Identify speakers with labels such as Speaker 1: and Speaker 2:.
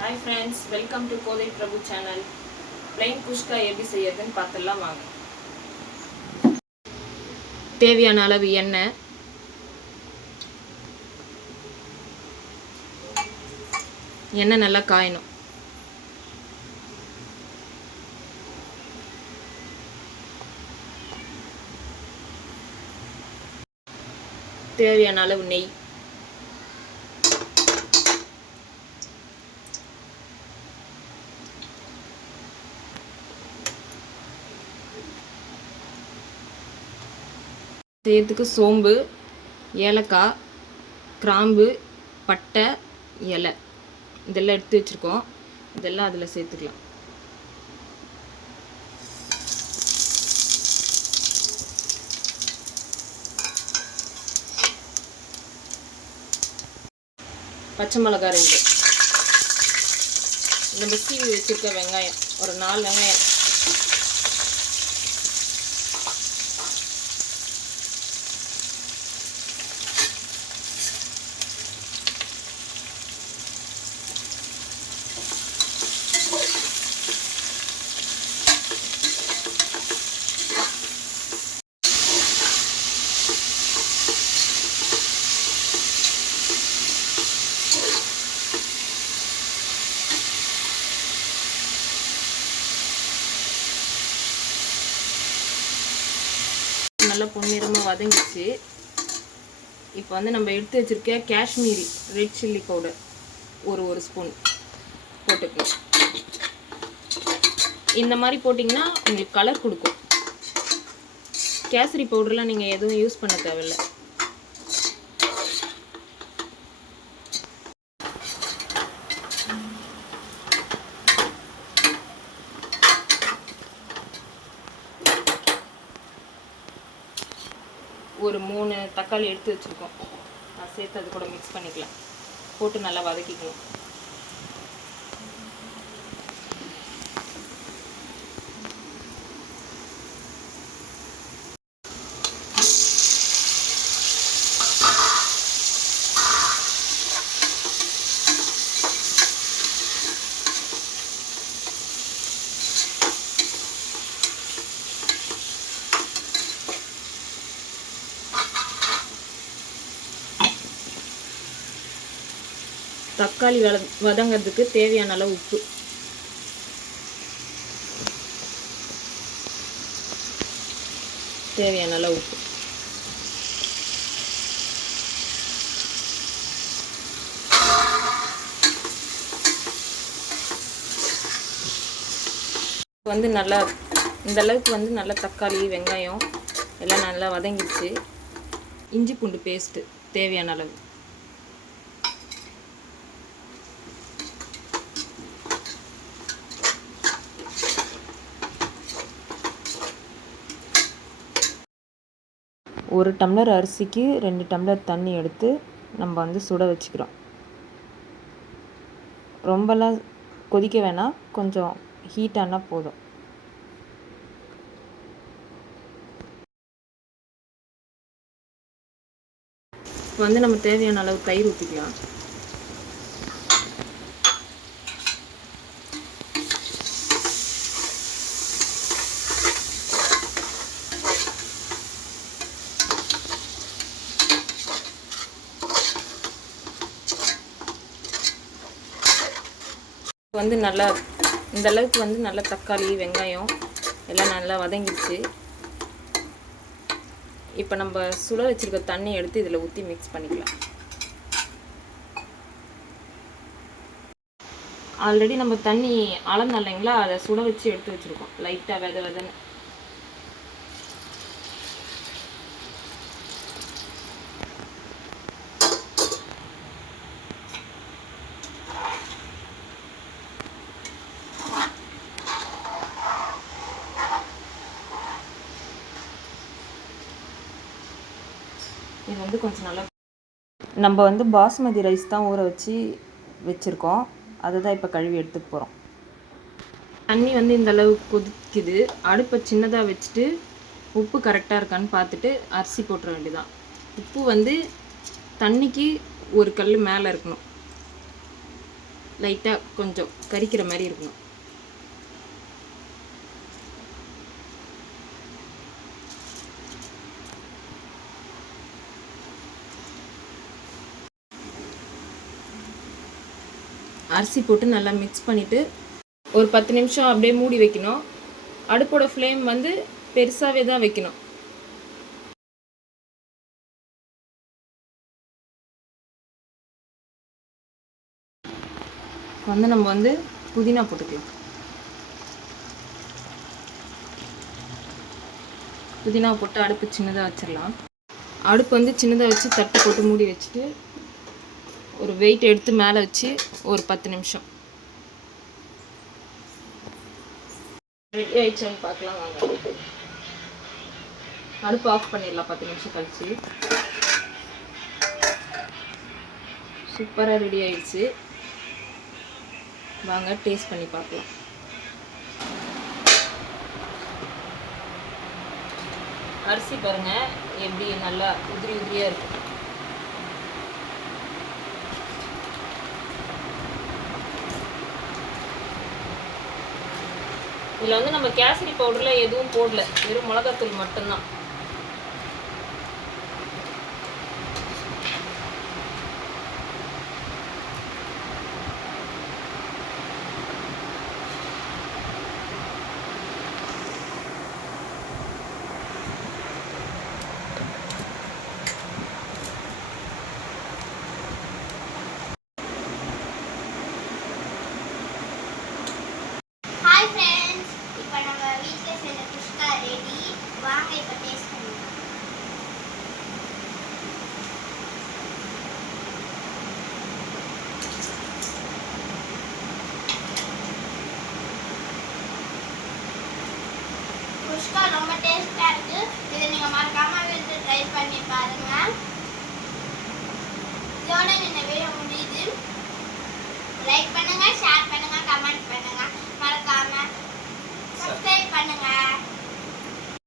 Speaker 1: Hi friends welcome to Kothai Prabhu channel plain kushka எப்படி செய்யறதுன்னு பார்த்துடலாம் வாங்க. தேவையான அளவு எண்ணெய். எண்ணெய் நல்லா காயணும். தேவையான அளவு நெய். செய்யறதுக்கு சோம்பு ஏலக்காய் கிராம்பு பட்டை இலை. இதெல்லாம் எடுத்து வச்சுருக்கோம். இதெல்லாம் அதில் சேர்த்துக்கலாம். பச்சை மிளகா ரெண்டு. நம்ம சீவி வச்சுருக்க வெங்காயம். ஒரு நாலு வெங்காயம். நல்லா பொன்னிறமாக வதங்கிச்சு. இப்போ வந்து நம்ம எடுத்து வச்சிருக்க காஷ்மீரி ரெட் சில்லி பவுடர் ஒரு ஒரு ஸ்பூன் போட்டுக்கலாம் இந்த மாதிரி போட்டிங்கன்னா உங்களுக்கு கலர் கொடுக்கும். கேசரி பவுடர்லாம் நீங்கள் எதுவும் யூஸ் பண்ண தேவையில்ல. ஒரு மூணு தக்காளி எடுத்து வச்சுருக்கோம். நான் சேர்த்து அது கூட மிக்ஸ் பண்ணிக்கலாம். போட்டு நல்லா வதக்கிக்கலாம். தக்காளி வத வதங்கிறதுக்கு தேவையான அளவு உப்பு. தேவையான அளவு உப்பு. வந்து நல்லா இந்த அளவுக்கு வந்து நல்லா தக்காளி வெங்காயம் எல்லாம் நல்லா வதங்கிடுச்சு. இஞ்சி பூண்டு பேஸ்ட்டு தேவையான அளவு. ஒரு டம்ளர் அரிசிக்கு ரெண்டு டம்ளர் தண்ணி எடுத்து நம்ம வந்து சுட வச்சுக்கிறோம். ரொம்பலாம் கொதிக்க வேணாம். கொஞ்சம் ஹீட் ஆனால் போதும். இப்போ வந்து நம்ம தேவையான அளவு தயிர் ஊற்றிக்கலாம் வந்து நல்லா இந்த அளவுக்கு வந்து நல்லா தக்காளி வெங்காயம் எல்லாம் நல்லா வதங்கிடுச்சு. இப்போ நம்ம சுட வச்சுருக்க தண்ணி எடுத்து இதில் ஊற்றி மிக்ஸ் பண்ணிக்கலாம். ஆல்ரெடி நம்ம தண்ணி அளந்தோம் இல்லைங்களா அதை சுட வச்சு எடுத்து வச்சுருக்கோம். லைட்டாக வித விதன்னு. இது வந்து கொஞ்சம் நல்லா நம்ம வந்து பாஸ்மதி ரைஸ் தான் ஊற வச்சு வச்சுருக்கோம். அதை தான் இப்போ கழுவி எடுத்துக்க போகிறோம் தண்ணி வந்து இந்த அளவு கொதிக்குது. அடுப்பை சின்னதாக வச்சுட்டு உப்பு கரெக்டாக இருக்கான்னு பார்த்துட்டு அரிசி போட்டுற வேண்டியதான் உப்பு வந்து தண்ணிக்கு ஒரு கல் மேலே இருக்கணும். லைட்டாக கொஞ்சம் கரிக்கிற மாதிரி இருக்கணும். அரிசி போட்டு நல்லா மிக்ஸ் பண்ணிவிட்டு ஒரு பத்து நிமிஷம் அப்படியே மூடி வைக்கணும். அடுப்போட ஃப்ளேம் வந்து பெருசாகவே தான் வைக்கணும். வந்து நம்ம வந்து புதினா போட்டுக்கலாம். புதினா போட்டு அடுப்பு சின்னதாக வச்சிடலாம். அடுப்பு வந்து சின்னதாக வச்சு தட்டு போட்டு மூடி வச்சுட்டு ஒரு வெயிட் எடுத்து மேலே வச்சு ஒரு பத்து நிமிஷம். ரெடி ஆயிடுச்சான்னு பார்க்கலாம் வாங்க. அடுப்பு ஆஃப் பண்ணிடலாம் பத்து நிமிஷம் கழிச்சு. சூப்பராக ரெடி ஆயிடுச்சு. வாங்க டேஸ்ட் பண்ணி பார்க்கலாம். அரிசி பாருங்க எப்படி நல்லா உதிரி உதிரியாக இருக்கு. இதில் வந்து நம்ம கேசரி பவுடரில் எதுவும் போடல வெறும் மிளகாத்தூள் மட்டும்தான்
Speaker 2: ஹாய் ஃப்ரெண்ட்ஸ் இப்போ நம்ம வீட்டில் செஞ்ச குஷ்கா ரெடி வாங்க இப்போ டேஸ்ட் பண்ணலாம் குஷ்கா ரொம்ப டேஸ்ட்டாக இருக்குது இதை நீங்கள் மறக்காமல்